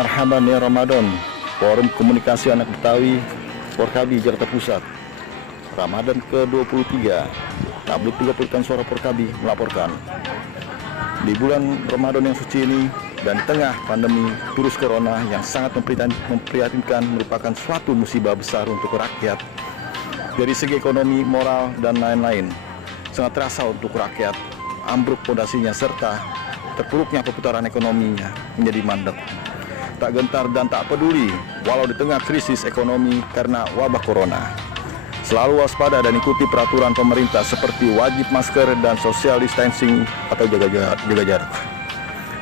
Marhaban ya Ramadan, Forum Komunikasi Anak Betawi, Porkabi, Jakarta Pusat. Ramadan ke-23, Tablik 30 Suara Porkabi melaporkan. Di bulan Ramadan yang suci ini dan di tengah pandemi virus corona yang sangat memprihatinkan, merupakan suatu musibah besar untuk rakyat. Dari segi ekonomi, moral, dan lain-lain, sangat terasa untuk rakyat. Ambruk fondasinya serta terpuruknya perputaran ekonominya menjadi mandek. Tak gentar dan tak peduli walau di tengah krisis ekonomi karena wabah corona. Selalu waspada dan ikuti peraturan pemerintah seperti wajib masker dan social distancing atau jaga jarak.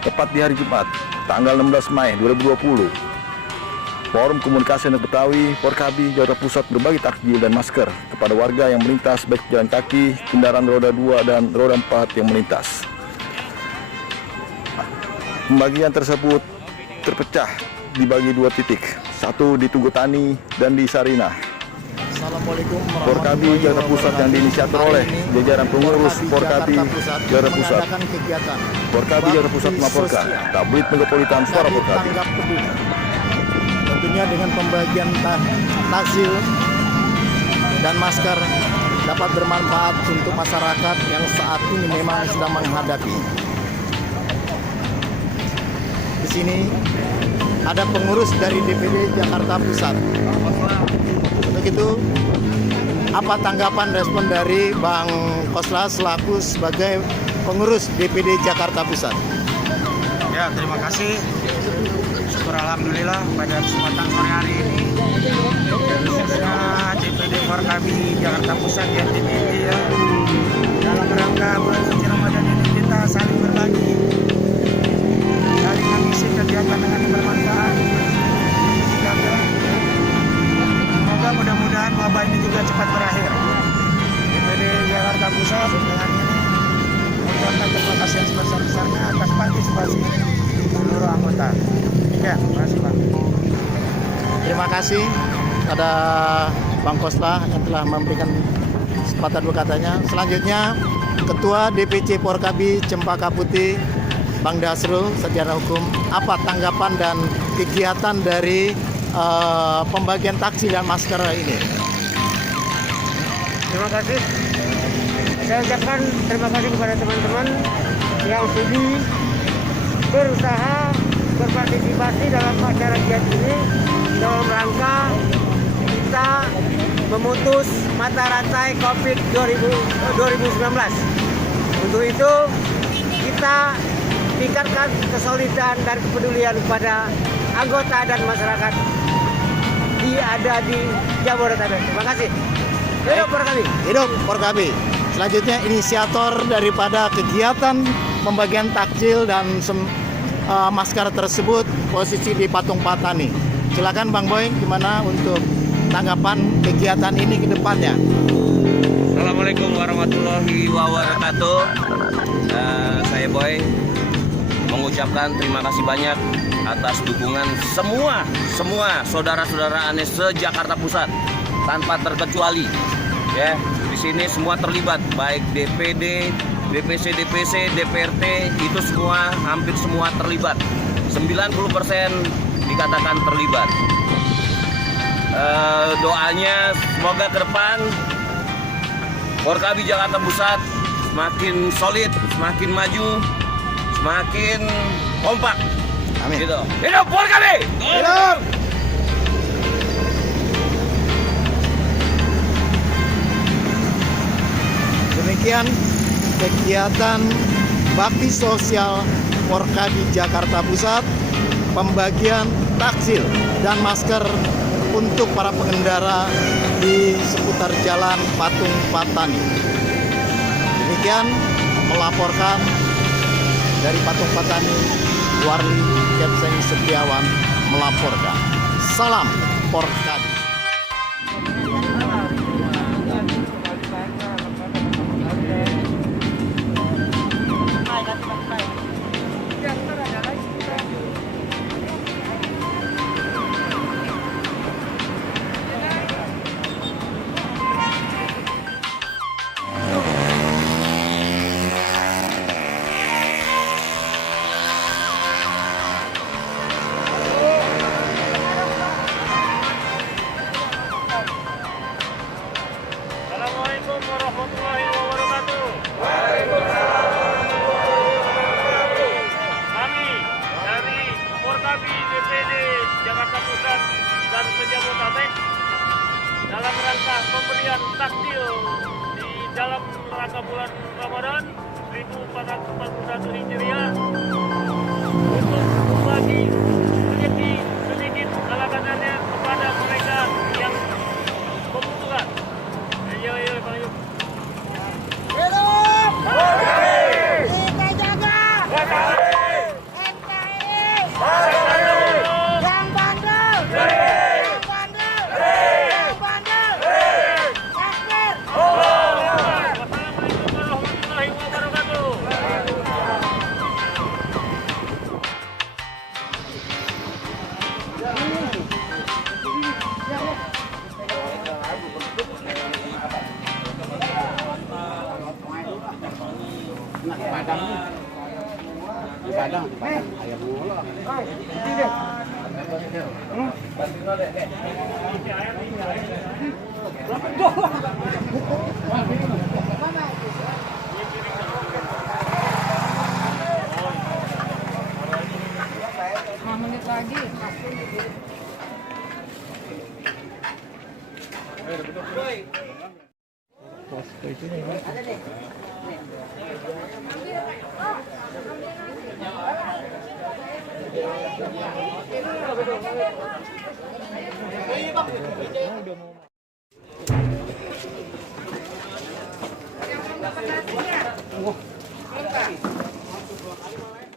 Tepat di hari Jumat, tanggal 16 Mei 2020, Forum Komunikasi Anak Betawi, Porkabi, Jakarta Pusat berbagi takjil dan masker kepada warga yang melintas baik jalan kaki, kendaraan roda 2 dan roda 4 yang melintas. Pembagian tersebut terpecah dibagi 2 titik, satu di Tugu Tani dan di Sarinah. Assalamualaikum Porkabi Jakarta Pusat yang diinisiator oleh jajaran pengurus Porkabi Jakarta Pusat. Porkabi Jakarta Pusat melaporkan tabloid metropolitan Suara Porkabi. Tentunya dengan pembagian takjil dan masker dapat bermanfaat untuk masyarakat yang saat ini memang sedang menghadapi. Di sini ada pengurus dari DPD Jakarta Pusat. Untuk itu, apa tanggapan respon dari Bang Kosla selaku sebagai pengurus DPD Jakarta Pusat? Ya, terima kasih. Syukur alhamdulillah pada kesempatan sore hari ini, khususnya DPD Porkabi Jakarta Pusat yang dipilih ya, dalam rangka bulan suci Ramadan ini kita saling berbagi, saling mengisi kegiatan dengan bermanfaat. Semoga mudah-mudahan wabah ini juga cepat berakhir. DPD Jakarta Pusat dengan ini mengucapkan terima kasih yang sebesar-besarnya atas partisipasi seluruh anggota. Ya, terima kasih Bang. Terima kasih pada Bang Kosla yang telah memberikan kesempatan berkatanya. Selanjutnya, Ketua DPC Porkabi Cempaka Putih, Bang Dasrul, Sarjana Hukum. Apa tanggapan dan kegiatan dari pembagian takjil dan masker ini? Terima kasih. Saya ucapkan terima kasih kepada teman-teman yang sudi berusaha berpartisipasi dalam acara giat ini dalam rangka kita memutus mata rantai COVID 2019. Untuk itu kita tingkatkan kesolidan dan kepedulian kepada anggota dan masyarakat ada di Jabodetabek. Terima kasih. Hidup Porkabi. Hidup Porkabi. Selanjutnya inisiator daripada kegiatan pembagian takjil dan masker tersebut posisi di Patung Patani. Silakan Bang Boy, gimana untuk tanggapan kegiatan ini ke depannya? Assalamualaikum warahmatullahi wabarakatuh. Saya Boy mengucapkan terima kasih banyak atas dukungan semua saudara-saudara Anies se-Jakarta Pusat tanpa terkecuali. Ya, di sini semua terlibat, baik DPD, DPC, DPRT, itu semua hampir semua terlibat. 90% dikatakan terlibat. Doanya semoga ke depan Porkabi Jakarta Pusat semakin solid, semakin maju, semakin kompak. Amin. Gitu. Hidup Porkabi! Hidup! Demikian kegiatan bakti sosial Porkabi Jakarta Pusat, pembagian takjil dan masker untuk para pengendara di seputar jalan Patung Patani. Demikian melaporkan dari Patung Patani, Warli Kepseng Setiawan melaporkan. Salam Porkabi. pemberian takjil di dalam rangka bulan Ramadan 1441 Hijriah untuk berbagi rezeki sedikit ala-kadarnya kepada mereka yang membutuhkan. Ayo, Bang Yuk. Kita jaga NKRI yang bandel, yang bandel, yang bandel. Takbir. Wassalamualaikum warahmatullahi wabarakatuh. Yang